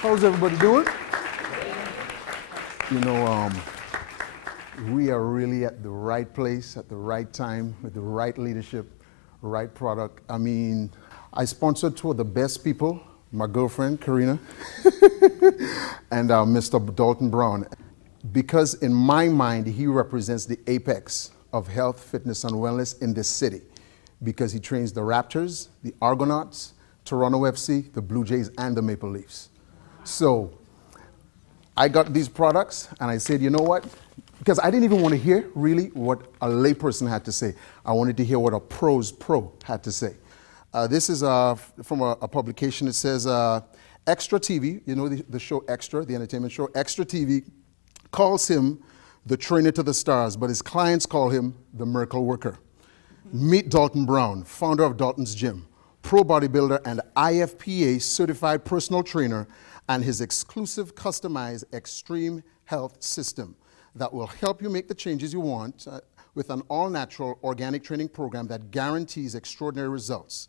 How's everybody doing? You know, we are really at the right place at the right time with the right leadership, right product. I mean, I sponsored two of the best people, my girlfriend, Karina, and Mr. Dalton Brown, because in my mind, he represents the apex of health, fitness, and wellness in this city, because he trains the Raptors, the Argonauts, Toronto FC, the Blue Jays, and the Maple Leafs. So I got these products, and I said, you know what? Because I didn't even want to hear really what a layperson had to say. I wanted to hear what a pro's pro had to say. This is from a publication. It says, Extra TV, you know the show Extra, the entertainment show, Extra TV calls him the trainer to the stars, but his clients call him the miracle worker. Meet Dalton Brown, founder of Dalton's Gym, pro bodybuilder and IFPA Certified Personal Trainer, and his exclusive customized extreme health system that will help you make the changes you want with an all-natural organic training program that guarantees extraordinary results.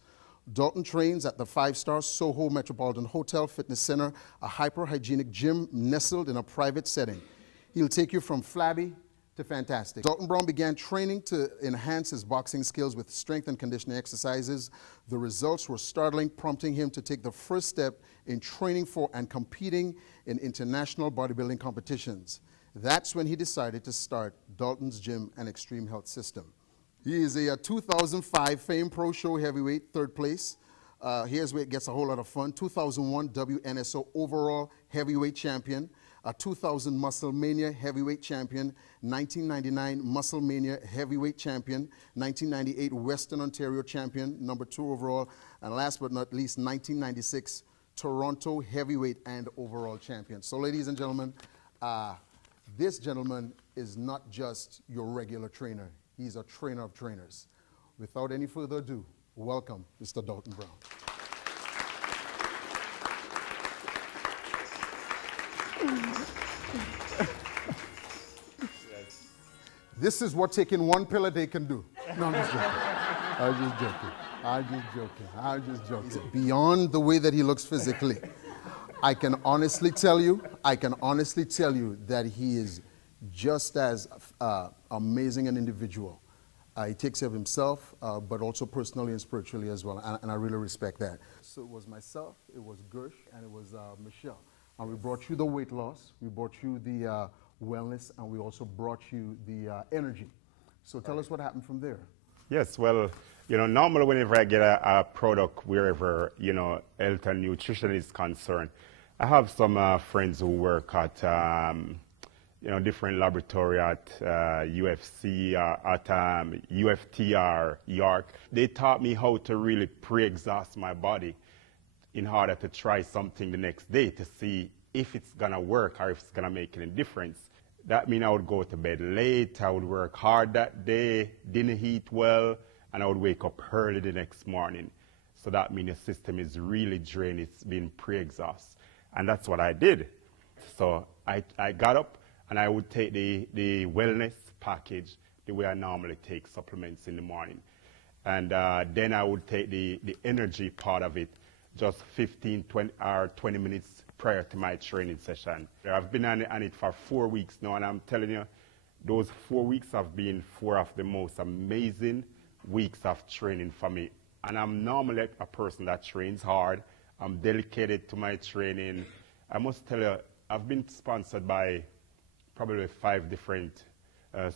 Dalton trains at the 5-star SOHO Metropolitan Hotel Fitness Center, a hyper-hygienic gym nestled in a private setting. He'll take you from flabby to fantastic. Dalton Brown began training to enhance his boxing skills with strength and conditioning exercises. The results were startling, prompting him to take the first step in training for and competing in international bodybuilding competitions. That's when he decided to start Dalton's Gym and Extreme Health System. He is a 2005 Fame Pro Show Heavyweight, 3rd place. Here's where it gets a whole lot of fun. 2001 WNSO Overall Heavyweight Champion, a 2000 Muscle Mania Heavyweight Champion, 1999 Muscle Mania Heavyweight Champion, 1998 Western Ontario Champion, number 2 overall, and last but not least, 1996 Toronto Heavyweight and Overall Champion. So ladies and gentlemen, this gentleman is not just your regular trainer. He's a trainer of trainers. Without any further ado, welcome, Mr. Dalton Brown. Yes. This is what taking 1 pill a day can do. No, I'm just joking. I'm just joking. I'm just joking. I'm just joking. Beyond the way that he looks physically, I can honestly tell you that he is just as amazing an individual. He takes care of himself, but also personally and spiritually as well, and I really respect that. So it was myself, it was Gersh, and it was Michelle. And we brought you the weight loss, we brought you the wellness, and we also brought you the energy. So tell us what happened from there. Yes, well, you know, normally whenever I get a product wherever, you know, health and nutrition is concerned, I have some friends who work at, you know, different laboratory at UFC, at UFT York. They taught me how to really pre-exhaust my body in order to try something the next day to see if it's gonna work or if it's gonna make any difference. That means I would go to bed late, I would work hard that day, didn't eat well, and I would wake up early the next morning. So that means the system is really drained, it's been pre-exhaust. And that's what I did. So I got up and I would take the wellness package the way I normally take supplements in the morning. And then I would take the energy part of it just 15, 20 minutes prior to my training session. I've been on it for 4 weeks now, and I'm telling you, those 4 weeks have been 4 of the most amazing weeks of training for me. And I'm normally a person that trains hard. I'm dedicated to my training. I must tell you, I've been sponsored by probably 5 different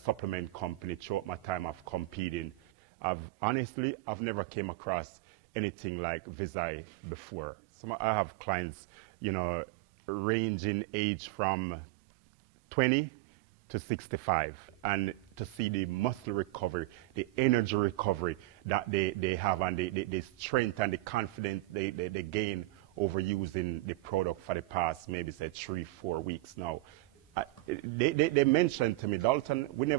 supplement companies throughout my time of competing. Honestly, I've never came across anything like Visi before. I have clients, you know, ranging age from 20 to 65, and to see the muscle recovery, the energy recovery that they have, and the strength and the confidence they gain over using the product for the past maybe say 3-4 weeks now. They mentioned to me, Dalton, we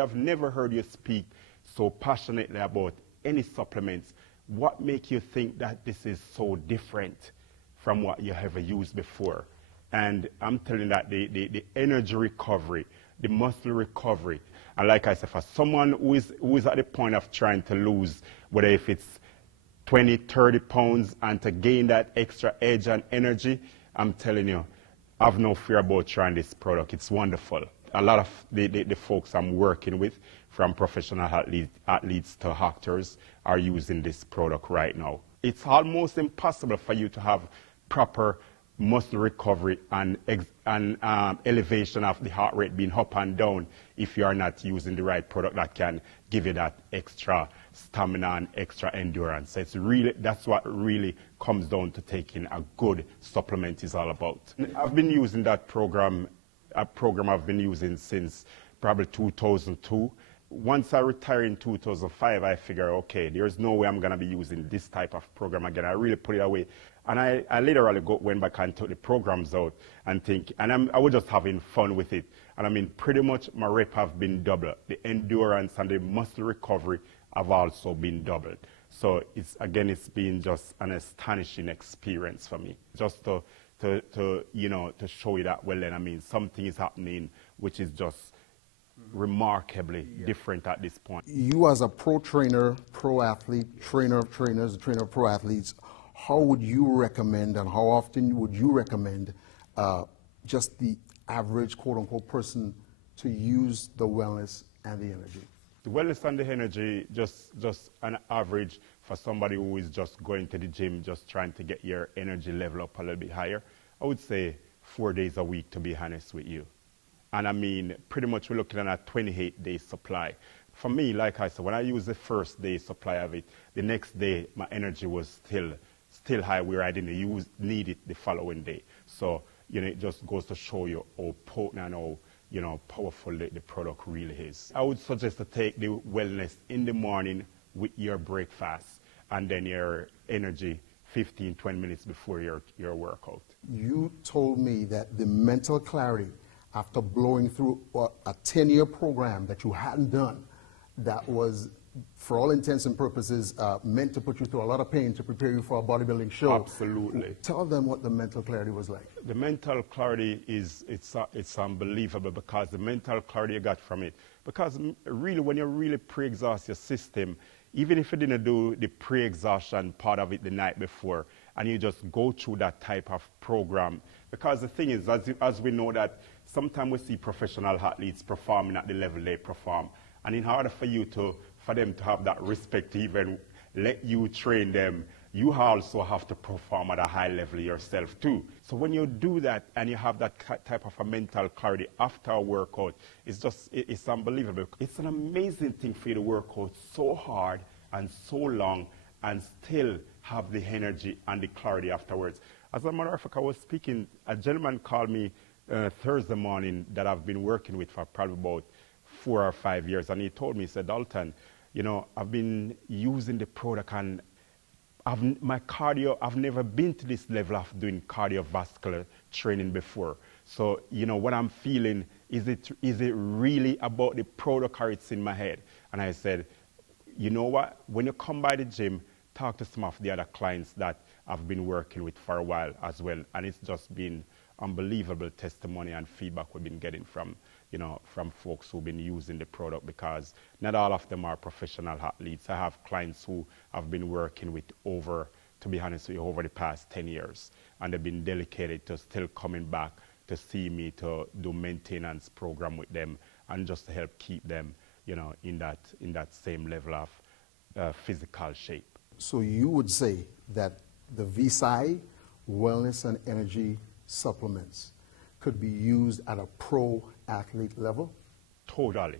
have never heard you speak so passionately about any supplements. What makes you think that this is so different from what you ever used before? And I'm telling you that the energy recovery, the muscle recovery, and like I said, for someone who is at the point of trying to lose, whether if it's 20, 30 pounds, and to gain that extra edge and energy, I'm telling you, I've no fear about trying this product. It's wonderful. A lot of the folks I'm working with, from professional athletes to actors, are using this product right now. It's almost impossible for you to have proper muscle recovery and elevation of the heart rate being up and down if you are not using the right product that can give you that extra stamina and extra endurance. It's really, that's what really comes down to taking a good supplement is all about. I've been using that program, a program I've been using since probably 2002. Once I retired in 2005, I figured, okay, there's no way I'm going to be using this type of program again. I really put it away. And I literally went back and took the programs out and I was just having fun with it. And I mean, pretty much my rep have been doubled. The endurance and the muscle recovery have also been doubled. So it's been just an astonishing experience for me. Just to show you that, well, then, I mean, something is happening which is just remarkably different at this point. You as a pro trainer, pro athlete, trainer of trainers, trainer of pro athletes, how would you recommend and how often would you recommend just the average quote-unquote person to use the wellness and the energy? The wellness and the energy, just an average for somebody who is just going to the gym, just trying to get your energy level up a little bit higher. I would say 4 days a week, to be honest with you. And I mean, pretty much we're looking at a 28-day supply. For me, like I said, when I used the first day supply of it, the next day my energy was still high where I didn't need it the following day. So, it just goes to show you how potent and how, powerful the product really is. I would suggest to take the wellness in the morning with your breakfast and then your energy 15-20 minutes before your workout. You told me that the mental clarity after blowing through a 10-year program that you hadn't done, that was, for all intents and purposes, meant to put you through a lot of pain to prepare you for a bodybuilding show. Absolutely. Tell them what the mental clarity was like. The mental clarity it's unbelievable, because the mental clarity you got from it. Because really, when you really pre-exhaust your system, even if you didn't do the pre-exhaustion part of it the night before, and you just go through that type of program, because the thing is, as we know that sometimes we see professional athletes performing at the level they perform, and in order for them to have that respect to even let you train them, you also have to perform at a high level yourself too. So when you do that and you have that type of a mental clarity after a workout, it's unbelievable. It's an amazing thing for you to work out so hard and so long and still have the energy and the clarity afterwards. As a matter of fact, I was speaking, a gentleman called me Thursday morning that I've been working with for probably about 4 or 5 years, and he told me, he said, Dalton, I've been using the product and my cardio, I've never been to this level of doing cardiovascular training before. So, what I'm feeling, is it really about the product or it's in my head? And I said, you know what, when you come by the gym, talk to some of the other clients that I've been working with for a while as well. And it's just been unbelievable testimony and feedback we've been getting from folks who've been using the product, because not all of them are professional athletes. I have clients who I've been working with to be honest with you, over the past 10 years. And they've been dedicated to still coming back to see me to do maintenance program with them and just to help keep them, in that same level of physical shape. So you would say that the Visi Wellness and Energy supplements could be used at a pro athlete level? Totally.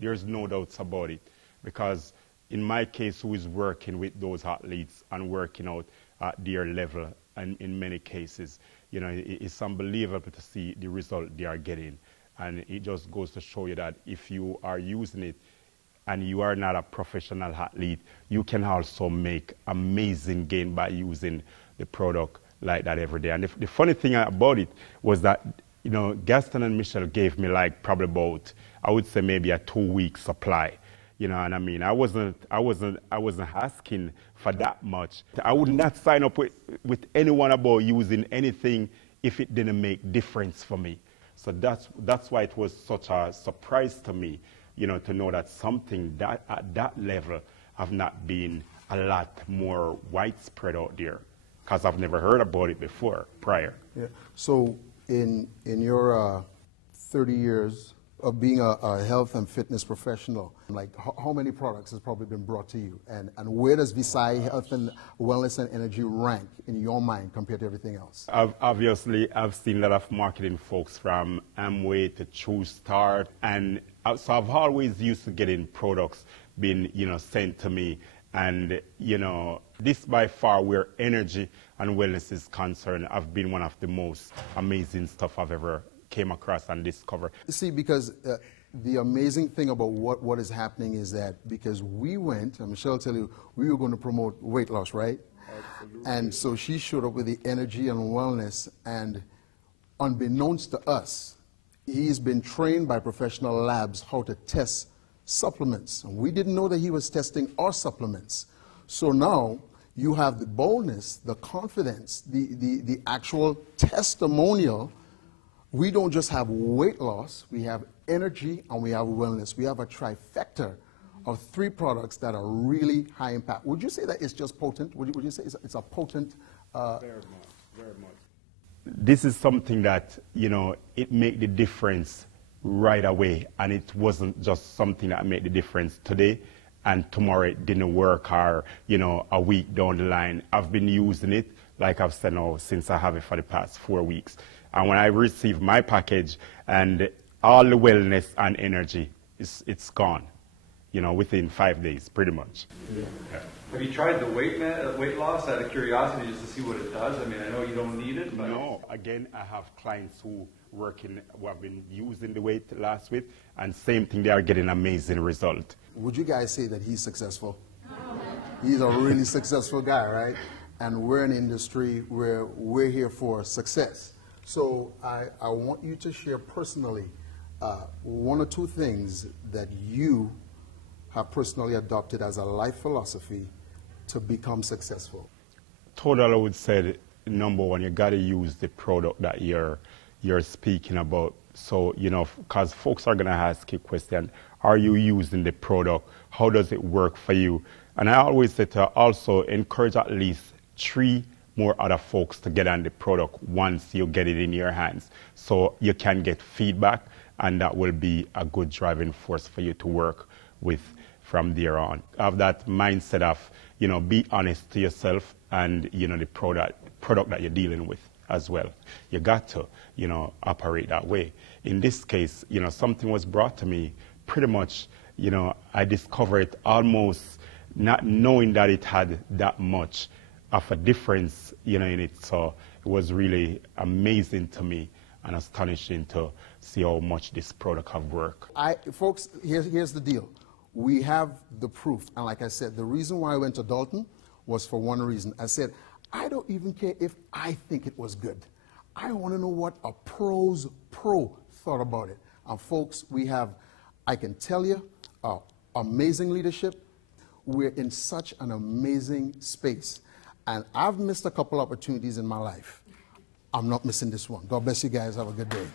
There's no doubts about it, because in my case, who is working with those athletes and working out at their level, and in many cases, it's unbelievable to see the result they are getting. And it just goes to show you that if you are using it and you are not a professional athlete, you can also make amazing gain by using the product like that every day. And the funny thing about it was that, Gaston and Michelle gave me probably about, I would say maybe a 2-week supply. And I mean, I wasn't asking for that much. I would not sign up with anyone about using anything if it didn't make difference for me. So that's why it was such a surprise to me, to know that something that at that level have not been a lot more widespread out there. because I've never heard about it before, prior. Yeah. So in your 30 years of being a health and fitness professional, like how many products has probably been brought to you? And where does Visi Health and Wellness and Energy rank in your mind compared to everything else? Obviously, I've seen a lot of marketing folks from Amway to True Start, and so I've always used to getting products being, sent to me. And, this by far where energy and wellness is concerned, I've been one of the most amazing stuff I've ever came across and discovered. See, because the amazing thing about what is happening is that because we went, and Michelle tell you, we were going to promote weight loss, right? Absolutely. And so she showed up with the energy and wellness, and unbeknownst to us, he's been trained by professional labs how to test supplements. And we didn't know that he was testing our supplements. So now you have the boldness, the confidence, the actual testimonial. We don't just have weight loss, we have energy and we have wellness. We have a trifecta of 3 products that are really high impact. Would you say that it's just potent? Would you say it's a potent? Very much. This is something that, it made the difference right away, and it wasn't just something that made the difference today and tomorrow it didn't work, or a week down the line. I've been using it, like I've said now, since I have it for the past 4 weeks. And when I received my package and all the wellness and energy, it's gone, within 5 days, pretty much. Yeah. Have you tried the weight loss out of curiosity just to see what it does? I mean, I know you don't need it, but... No, again, I have clients who have been using the weight loss with, and same thing, they are getting amazing result. Would you guys say that he's successful? He's a really successful guy, right? And we're in an industry where we're here for success. So I want you to share personally 1 or 2 things that you have personally adopted as a life philosophy to become successful. Total, I would say, number 1, you got to use the product that you're speaking about. So, because folks are going to ask you a question, are you using the product? How does it work for you? And I always say to also encourage at least 3 more other folks to get on the product once you get it in your hands, so you can get feedback, and that will be a good driving force for you to work with from there on. Have that mindset of, be honest to yourself and, the product that you're dealing with as well. You got to, operate that way. In this case, something was brought to me pretty much, I discovered it almost not knowing that it had that much of a difference, in it. So it was really amazing to me and astonishing to see how much this product have worked. Folks, here's the deal. We have the proof. And like I said, the reason why I went to Dalton was for one reason. I said, I don't even care if I think it was good. I want to know what a pro's pro thought about it. And folks, we have, I can tell you, amazing leadership. We're in such an amazing space. And I've missed a couple opportunities in my life. I'm not missing this one. God bless you guys. Have a good day.